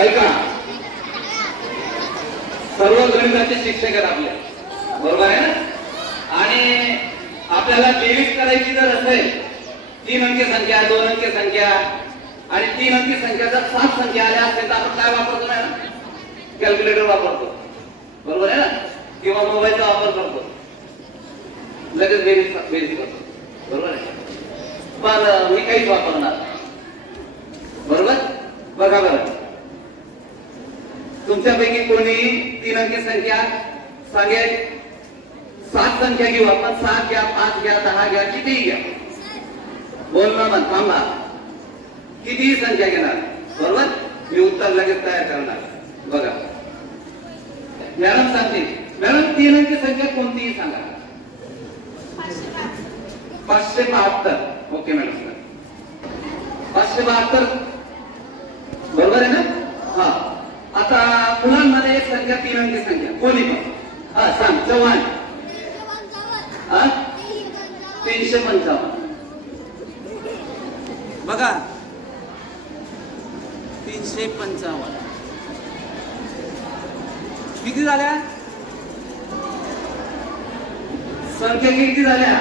ऐका, सर्व गणिताचे शिक्षक आहेत आपले, बरोबर आहे ना? आणि आपल्याला 23 करायची जर असेल, 3 अंकी संख्या, 2 अंकी संख्या आणि 3 अंकी संख्या जर 7 संख्या आल्या असेल तर आपण काय वापरतो ना? कॅल्क्युलेटर वापरतो, बरोबर आहे ना? किंवा मोबाईलचा वापर करतो, लगेच बेरीज करतो, बरोबर आहे? पण मी काहीच वापरणार, बरोबर? बघा बरं, तुमच्यापैकी कोणी 3 अंकी संख्या सांगेल? 7 संख्या घेऊ आपण, 7 घ्या, 5 घ्या, 10 घ्या, कितीही घ्या, बोलणं मग थांबा, कितीही संख्या घेणार, बरोबर? मी उत्तर लगेच तयार करणार. बघा, मॅडम सांगते, मॅडम 3 अंकी संख्या कोणतीही सांगा. 572. ओके मॅडम, 572 बरोबर आहे ना? हा, आता मुलांमध्ये एक संख्या 3 अंकी संख्या कोणी पण, हा सांग. चव्हाण. 355. बघा, 355 किती झाल्या? संख्या किती झाल्या?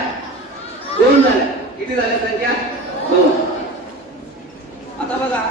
2 झाल्या. किती झाल्या संख्या? 2. आता बघा,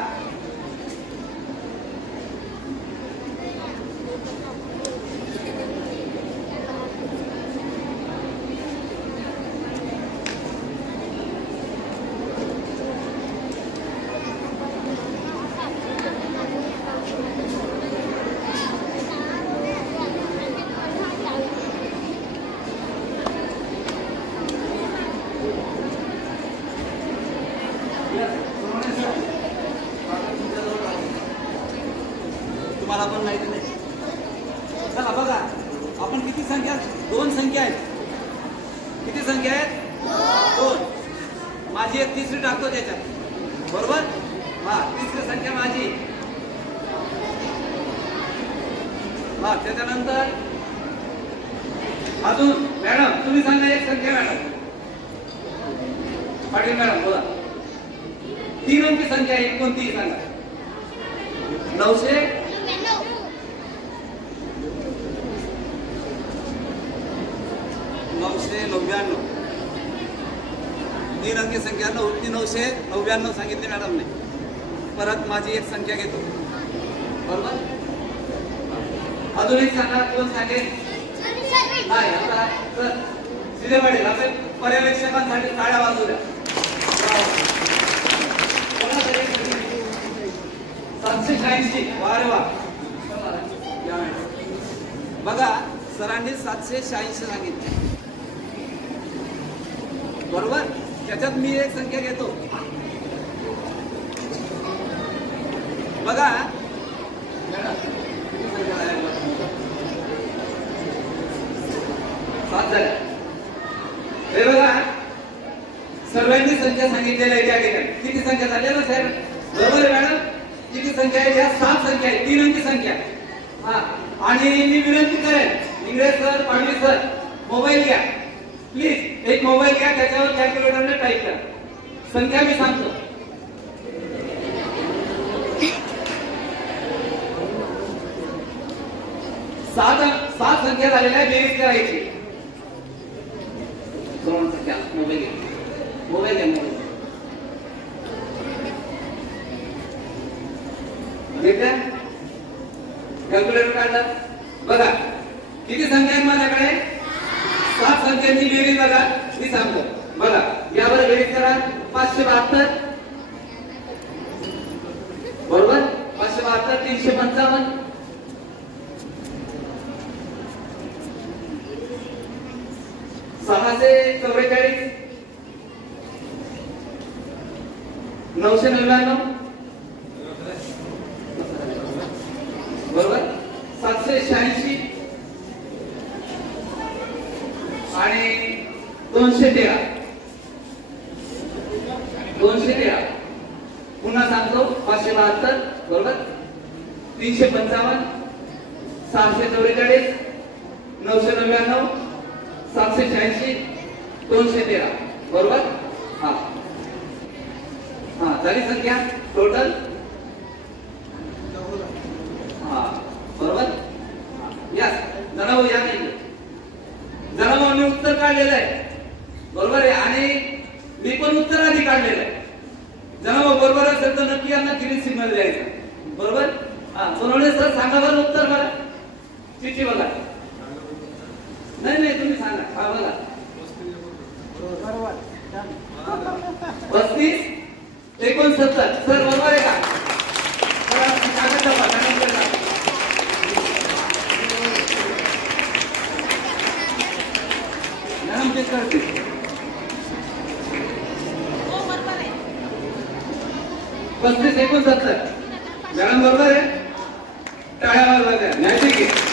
तुम्हाला पण माहिती नाही. चला बघा, आपण किती संख्या? 2 संख्या आहेत. किती संख्या आहेत? 2. माझी एक तिसरी टाकतो त्याच्यात, बरोबर? हा, तिसरी संख्या माझी. हा, त्याच्यानंतर अजून मॅडम तुम्ही सांगा एक संख्या. मॅडम पाटील मॅडम बोला, 3 अंकी संख्या एक कोणतीही सांगा. 900. 999. 3 अंकी संख्या 999 सांगितली मॅडमने. परत माझी एक संख्या घेतो, बरोबर? अजून एक सांगा, कोण सांगेल? नाही, आता सर सिधे पाटील, आपण पर्यवेक्षकांसाठी टाळ्या वाजवू द्या. 786. वा रे वा. बघा, सरांनी 786 सांगितले, बरोबर? त्याच्यात मी एक संख्या घेतो. बघा, 7 झाल्या. हे बघा, सर्वांनी संख्या सांगितलेल्या आहे त्या ठिकाणी. किती संख्या झाल्या ना साहेब? बरोबर आहे मॅडम? किती संख्या आहे? या 7 संख्या आहे, 3 अंकी संख्या. हा, आणि मी विनंती करेन, इंग्रज सर, पाडवी सर, मोबाईल घ्या प्लीज. एक मोबाईल घ्या, त्याच्यावर कॅल्क्युलेटरने टाईप करा. संख्या मी सांगतो. 7 संख्या झालेल्या बेरीज करायची. संख्या मोबाईल घ्या, मोबाईल घ्या, मोबाईल घेतल्या, कॅल्क्युलेटर काढला. बघा किती संख्या आहेत माझ्याकडे? 7 संख्यांची बेरीज बघा, मी सांगतो. बघा, यावर बेरीज करा. 572 बरोबर? 572, 355, 644, 999 बरोबर, 786 आणि 213. 213 पुन्हा सांगतो. 572 बरोबर, 355, 644, 999, 786, 213 बरोबर. हा हा, झाली संख्या टोटल. चिठ्ठीमध्ये द्यायचं. बरोबर? हा, सोनवणे सर सांगा बरं उत्तर मला. चिठ्ठी बघा. नाही तुम्ही सांगा. हा बघा. 35-69. सर बरोबर आहे का? कागद दाखवा, कागद दाखवा. मॅडम चेक करते. 35-69. मॅडम बरोबर आहे. टाळ्या वाजवा द्या. नैतिक आहे.